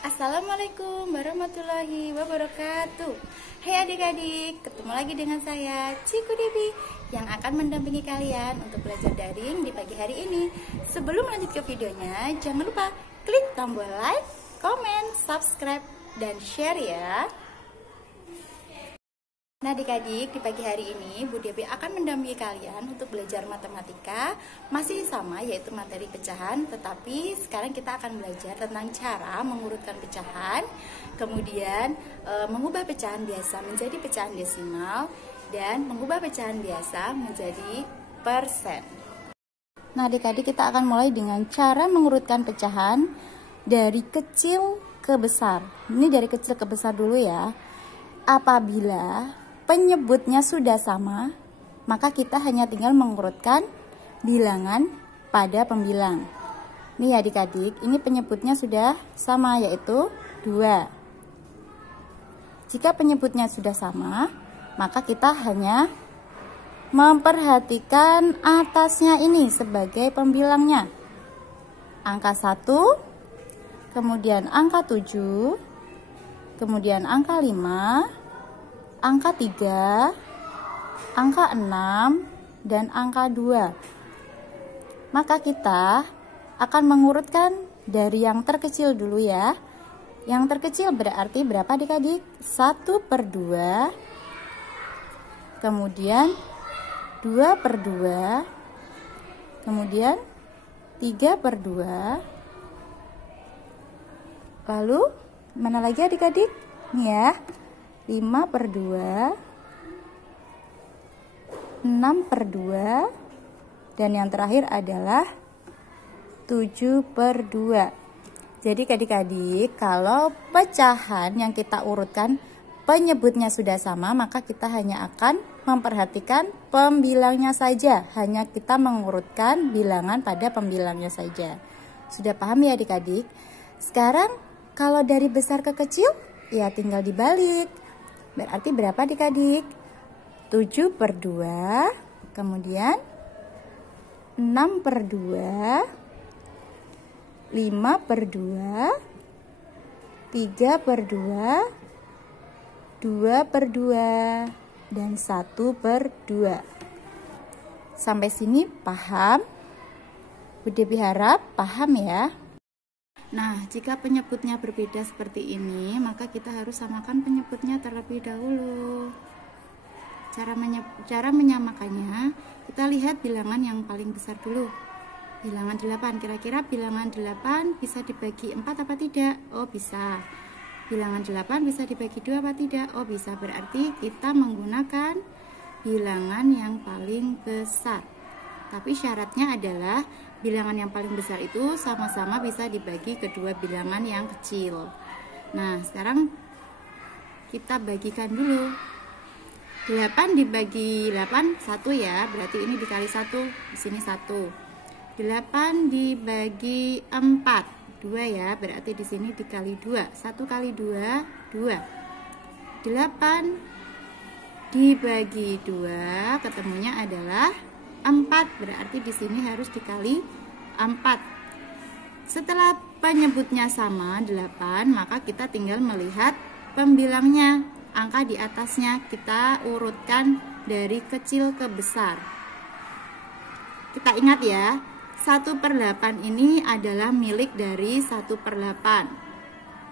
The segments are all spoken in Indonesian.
Assalamualaikum warahmatullahi wabarakatuh. Hai adik-adik, ketemu lagi dengan saya Ciku Devi yang akan mendampingi kalian untuk belajar daring di pagi hari ini. Sebelum lanjut ke videonya, jangan lupa klik tombol like, comment, subscribe, dan share ya. Nah adik-adik, di pagi hari ini Bu Devi akan mendampingi kalian untuk belajar matematika. Masih sama, yaitu materi pecahan, tetapi sekarang kita akan belajar tentang cara mengurutkan pecahan, kemudian mengubah pecahan biasa menjadi pecahan desimal, dan mengubah pecahan biasa menjadi persen. Nah adik-adik, kita akan mulai dengan cara mengurutkan pecahan dari kecil ke besar. Ini dari kecil ke besar dulu ya. Apabila penyebutnya sudah sama, maka kita hanya tinggal mengurutkan bilangan pada pembilang. Nih adik-adik, ini penyebutnya sudah sama, yaitu 2. Jika penyebutnya sudah sama, maka kita hanya memperhatikan atasnya ini sebagai pembilangnya. Angka 1, kemudian angka 7, kemudian angka 5, angka 3, angka 6, dan angka 2. Maka kita akan mengurutkan dari yang terkecil dulu ya. Yang terkecil berarti berapa adik-adik? 1/2, kemudian 2/2, kemudian 3/2. Lalu mana lagi adik-adik? Nih ya. 5/2, 6/2, dan yang terakhir adalah 7/2. Jadi adik-adik, kalau pecahan yang kita urutkan penyebutnya sudah sama, maka kita hanya akan memperhatikan pembilangnya saja. Hanya kita mengurutkan bilangan pada pembilangnya saja. Sudah paham ya adik-adik? Sekarang kalau dari besar ke kecil, ya tinggal dibalik. Berarti berapa adik-adik? 7/2, kemudian 6/2, 5/2, 3/2, 2/2, dan 1/2. Sampai sini paham? Bu Devi harap paham ya. Nah, jika penyebutnya berbeda seperti ini, maka kita harus samakan penyebutnya terlebih dahulu. Cara menyamakannya, kita lihat bilangan yang paling besar dulu. Bilangan 8, kira-kira bilangan 8 bisa dibagi 4 apa tidak? Oh, bisa. Bilangan 8 bisa dibagi 2 apa tidak? Oh, bisa. Berarti kita menggunakan bilangan yang paling besar. Tapi syaratnya adalah bilangan yang paling besar itu sama-sama bisa dibagi kedua bilangan yang kecil. Nah, sekarang kita bagikan dulu. 8 dibagi 8, 1 ya. Berarti ini dikali 1, di sini 1. 8 dibagi 4, 2 ya. Berarti di sini dikali 2. 1 kali 2, 2. 8 dibagi 2, ketemunya adalah 4, berarti di sini harus dikali 4. Setelah penyebutnya sama 8, maka kita tinggal melihat pembilangnya, angka di atasnya kita urutkan dari kecil ke besar. Kita ingat ya, 1/8 ini adalah milik dari 1/8.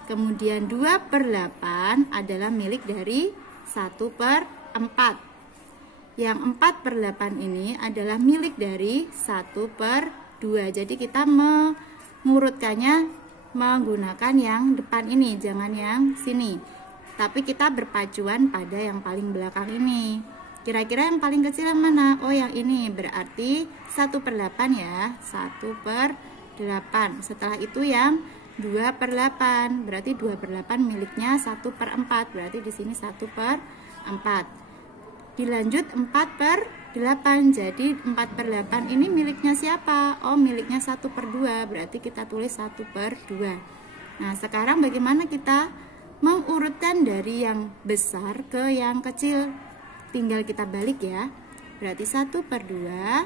Kemudian 2/8 adalah milik dari 1/4. Yang 4/8 ini adalah milik dari 1/2. Jadi kita mengurutkannya menggunakan yang depan ini, jangan yang sini. Tapi kita berpacuan pada yang paling belakang ini. Kira-kira yang paling kecil yang mana? Oh, yang ini. Berarti 1/8 ya. 1/8. Setelah itu yang 2/8. Berarti 2/8 miliknya 1/4. Berarti di sini 1/4. Dilanjut 4/8, jadi 4/8 ini miliknya siapa? Oh, miliknya 1/2, berarti kita tulis 1/2. Nah, sekarang bagaimana kita mengurutkan dari yang besar ke yang kecil? Tinggal kita balik ya. Berarti 1/2,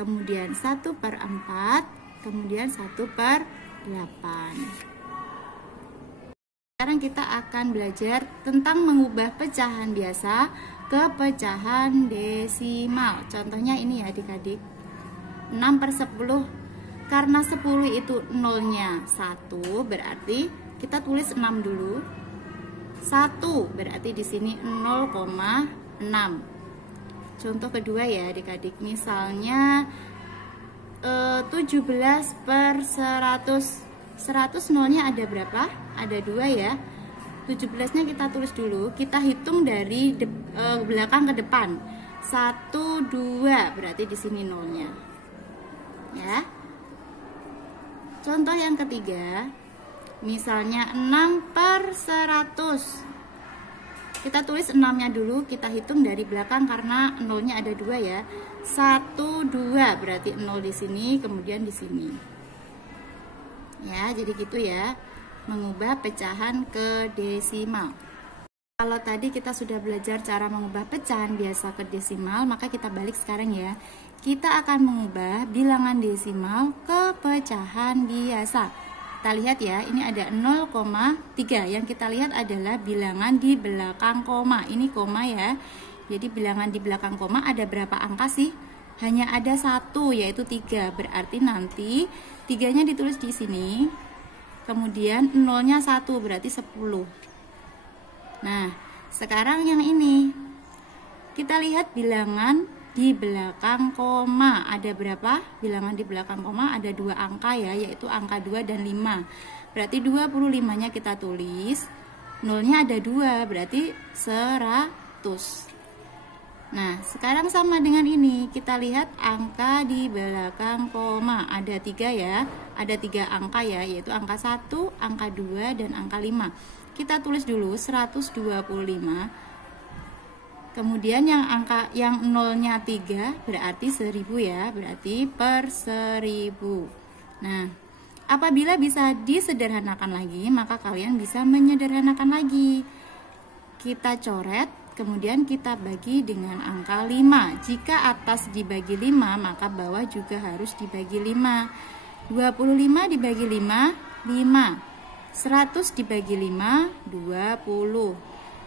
kemudian 1/4, 1/8. 1/8. Sekarang kita akan belajar tentang mengubah pecahan biasa ke pecahan desimal. Contohnya ini ya adik-adik, 6/10. Karena 10 itu nolnya 1, berarti kita tulis 6 dulu. 1 berarti di sini 0,6. Contoh kedua ya adik-adik, misalnya 17/100. 100 nolnya ada berapa? Ada 2 ya. 17-nya kita tulis dulu, kita hitung dari belakang ke depan. 1, 2 berarti di sini nolnya. Ya. Contoh yang ketiga, misalnya 6/100. Kita tulis 6-nya dulu, kita hitung dari belakang karena nolnya ada 2 ya. 1, 2 berarti 0 di sini, kemudian di sini. Ya, jadi gitu ya, mengubah pecahan ke desimal. Kalau tadi kita sudah belajar cara mengubah pecahan biasa ke desimal, maka kita balik sekarang ya. Kita akan mengubah bilangan desimal ke pecahan biasa. Kita lihat ya, ini ada 0,3. Yang kita lihat adalah bilangan di belakang koma. Ini koma ya. Jadi bilangan di belakang koma ada berapa angka sih? Hanya ada 1, yaitu 3. Berarti nanti 3-nya ditulis di sini. Kemudian 0-nya 1, berarti 10. Nah, sekarang yang ini. Kita lihat bilangan di belakang koma. Ada berapa? Bilangan di belakang koma ada 2 angka ya, yaitu angka 2 dan 5. Berarti 25-nya kita tulis. 0-nya ada 2, berarti 100. Nah, sekarang sama dengan ini. Kita lihat angka di belakang koma. Ada 3 ya. Ada 3 angka ya, yaitu angka 1, angka 2, dan angka 5. Kita tulis dulu 125. Kemudian yang nolnya 3 berarti 1000 ya. Berarti per 1000. Nah, apabila bisa disederhanakan lagi, maka kalian bisa menyederhanakan lagi. Kita coret. Kemudian kita bagi dengan angka 5. Jika atas dibagi 5, maka bawah juga harus dibagi 5. 25 dibagi 5, 5. 100 dibagi 5, 20.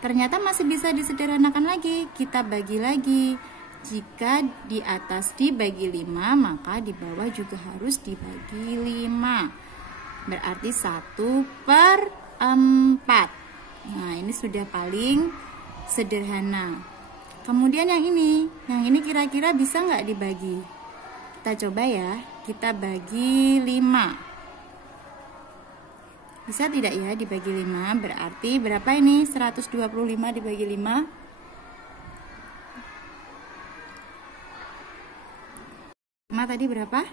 Ternyata masih bisa disederhanakan lagi. Kita bagi lagi. Jika di atas dibagi 5, maka di bawah juga harus dibagi 5. Berarti 1/4. Nah, ini sudah paling sederhana. Kemudian yang ini kira-kira bisa nggak dibagi? Kita coba ya, kita bagi 5. Bisa tidak ya dibagi 5? Berarti berapa ini? 125 dibagi 5. 5 tadi berapa?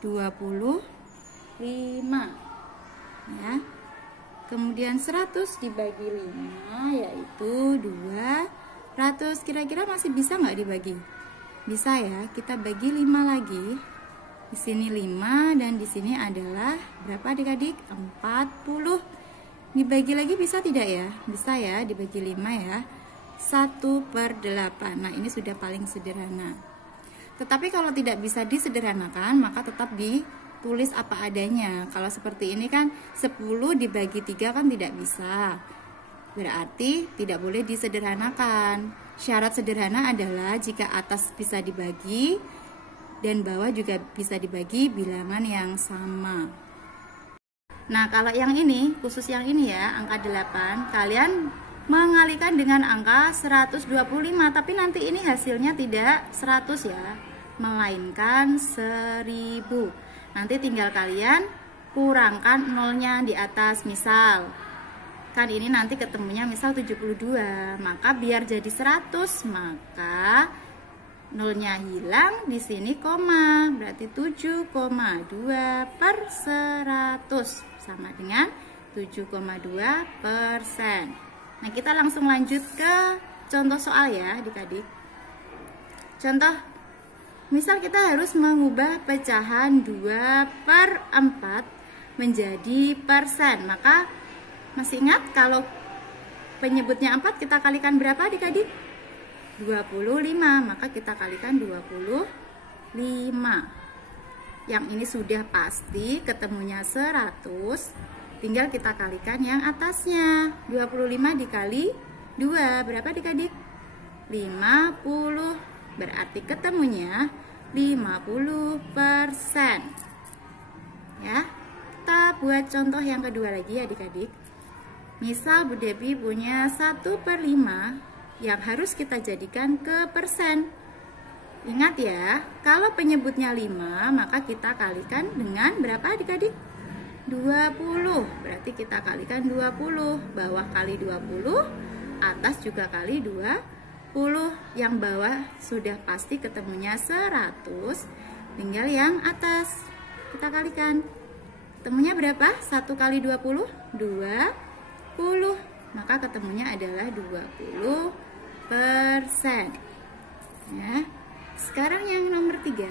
25. Ya. Kemudian 100 dibagi 5 yaitu 200. Kira-kira masih bisa nggak dibagi? Bisa ya, kita bagi 5 lagi. Di sini 5 dan di sini adalah berapa adik-adik? 40. Dibagi lagi bisa tidak ya? Bisa ya, dibagi 5 ya. 1/8. Nah, ini sudah paling sederhana. Tetapi kalau tidak bisa disederhanakan, maka tetap tulis apa adanya. Kalau seperti ini kan 10 dibagi 3 kan tidak bisa. Berarti tidak boleh disederhanakan. Syarat sederhana adalah jika atas bisa dibagi dan bawah juga bisa dibagi bilangan yang sama. Nah, kalau yang ini, khusus yang ini ya, angka 8, kalian mengalikan dengan angka 125, tapi nanti ini hasilnya tidak 100 ya, melainkan 1000. Nanti tinggal kalian kurangkan nolnya di atas. Misal kan ini nanti ketemunya misal 72, maka biar jadi 100 maka nolnya hilang, di sini koma, berarti 7,2/100 sama dengan 7,2%. Nah, kita langsung lanjut ke contoh soal ya adik-adik. Contoh, misal kita harus mengubah pecahan 2/4 menjadi persen. Maka masih ingat kalau penyebutnya 4 kita kalikan berapa adik-adik? 25. Maka kita kalikan 25. Yang ini sudah pasti ketemunya 100. Tinggal kita kalikan yang atasnya. 25 dikali 2 berapa adik-adik? 50. Berarti ketemunya 50%. Ya. Kita buat contoh yang kedua lagi adik-adik. Misal Bu Devi punya 1/5 yang harus kita jadikan ke persen. Ingat ya, kalau penyebutnya 5, maka kita kalikan dengan berapa adik-adik? 20. Berarti kita kalikan 20. Bawah kali 20, atas juga kali 20. Yang bawah sudah pasti ketemunya 100. Tinggal yang atas kita kalikan. Ketemunya berapa? 1 kali 20? 20. Maka ketemunya adalah 20%. Ya. Sekarang yang nomor 3,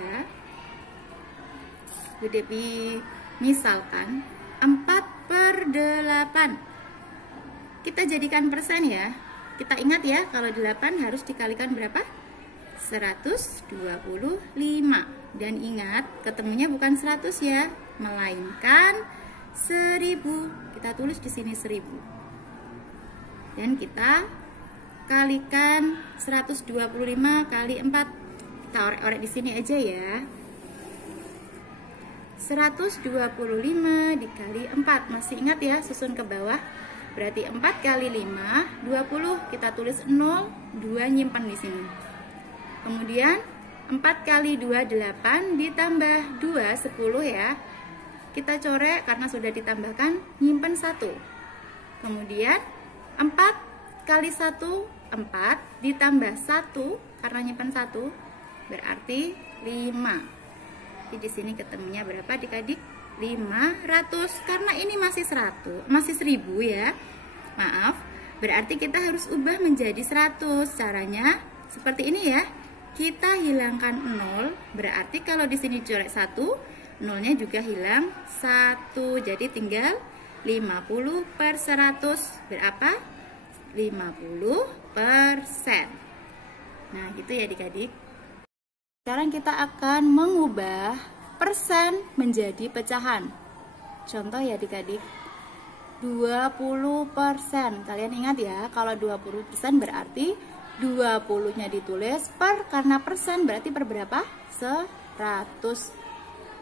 Bu Devi misalkan 4/8. Kita jadikan persen ya. Kita ingat ya, kalau 8 harus dikalikan berapa? 125. Dan ingat, ketemunya bukan 100 ya, melainkan 1000. Kita tulis di sini 1000. Dan kita kalikan 125 kali 4. Kita orek-orek di sini aja ya. 125 dikali 4. Masih ingat ya, susun ke bawah. Berarti 4 kali 5, 20. Kita tulis 0, 2 nyimpan di sini. Kemudian 4 kali 2, 8 ditambah 2, 10 ya. Kita corek karena sudah ditambahkan, nyimpan 1. Kemudian 4 kali 1, 4 ditambah 1 karena nyimpan 1 berarti 5. Jadi di sini ketemunya berapa adik-adik? 500. Karena ini masih 1000 ya. Maaf. Berarti kita harus ubah menjadi 100. Caranya seperti ini ya. Kita hilangkan 0, berarti kalau di sini coret 1, 0-nya juga hilang 1. Jadi tinggal 50/100 berapa? 50%. Nah, gitu ya adik-adik. Sekarang kita akan mengubah persen menjadi pecahan. Contoh ya adik-adik. 20%. Kalian ingat ya, kalau 20% berarti 20-nya ditulis per, karena persen berarti per berapa? 100.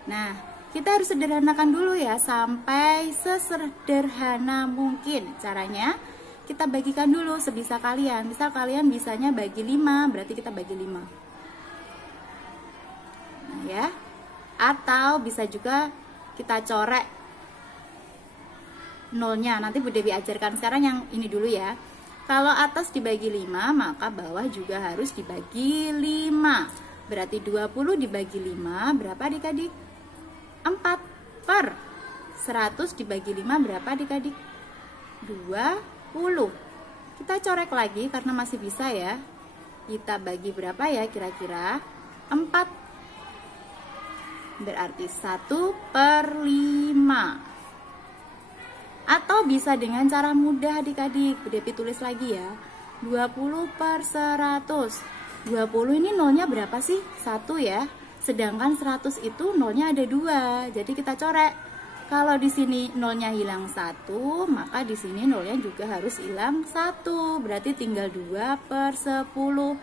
Nah, kita harus sederhanakan dulu ya, sampai sesederhana mungkin. Caranya kita bagikan dulu sebisa kalian. Misal kalian bisanya bagi 5, berarti kita bagi 5. Nah ya. Atau bisa juga kita corek nolnya. Nanti Bu Devi ajarkan. Sekarang yang ini dulu ya. Kalau atas dibagi 5, maka bawah juga harus dibagi 5. Berarti 20 dibagi 5 berapa adik-adik? 4 per 100 dibagi 5 berapa adik-adik? 20. Kita corek lagi karena masih bisa ya. Kita bagi berapa ya kira-kira? 4. Berarti 1/5. Atau bisa dengan cara mudah adik-adik. Bu Devi tulis lagi ya. 20/100. 20 ini nolnya berapa sih? 1 ya. Sedangkan 100 itu nolnya ada 2. Jadi kita corek. Kalau di sini nolnya hilang 1, maka di sini nolnya juga harus hilang 1. Berarti tinggal 2/10.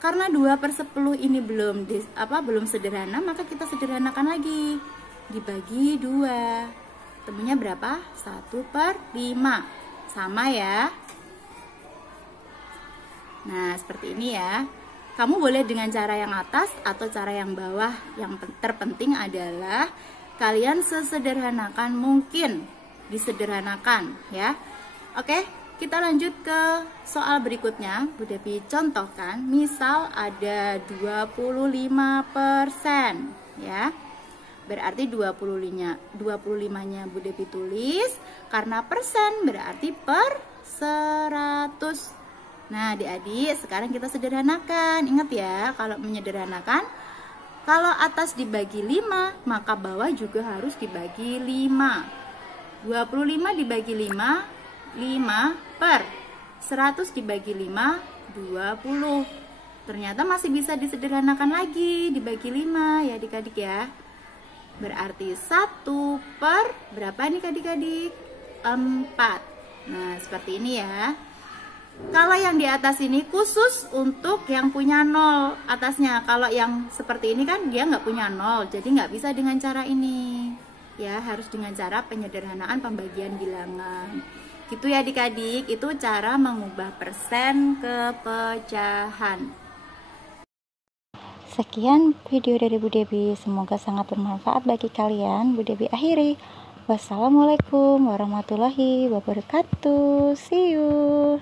Karena 2/10 ini belum sederhana, maka kita sederhanakan lagi. Dibagi 2. Temunya berapa? 1/5. Sama ya. Nah, seperti ini ya. Kamu boleh dengan cara yang atas atau cara yang bawah. Yang terpenting adalah kalian sesederhanakan mungkin. Disederhanakan ya. Oke, kita lanjut ke soal berikutnya. Bu Devi contohkan. Misal ada 25% ya. Berarti 25-nya Bu Devi tulis. Karena persen berarti per 100. Nah adik-adik, sekarang kita sederhanakan. Ingat ya, kalau menyederhanakan, kalau atas dibagi 5, maka bawah juga harus dibagi 5. 25 dibagi 5, 5 per 100 dibagi 5, 20. Ternyata masih bisa disederhanakan lagi, dibagi 5 ya adik-adik ya. Berarti 1 per berapa nih adik-adik? Nah, seperti ini ya. Kalau yang di atas ini khusus untuk yang punya 0 atasnya. Kalau yang seperti ini kan dia nggak punya 0, jadi nggak bisa dengan cara ini. Ya, harus dengan cara penyederhanaan pembagian bilangan. Gitu ya adik-adik, itu cara mengubah persen ke pecahan. Sekian video dari Bu Debi, semoga sangat bermanfaat bagi kalian. Bu Debi akhiri. Wassalamualaikum warahmatullahi wabarakatuh. See you.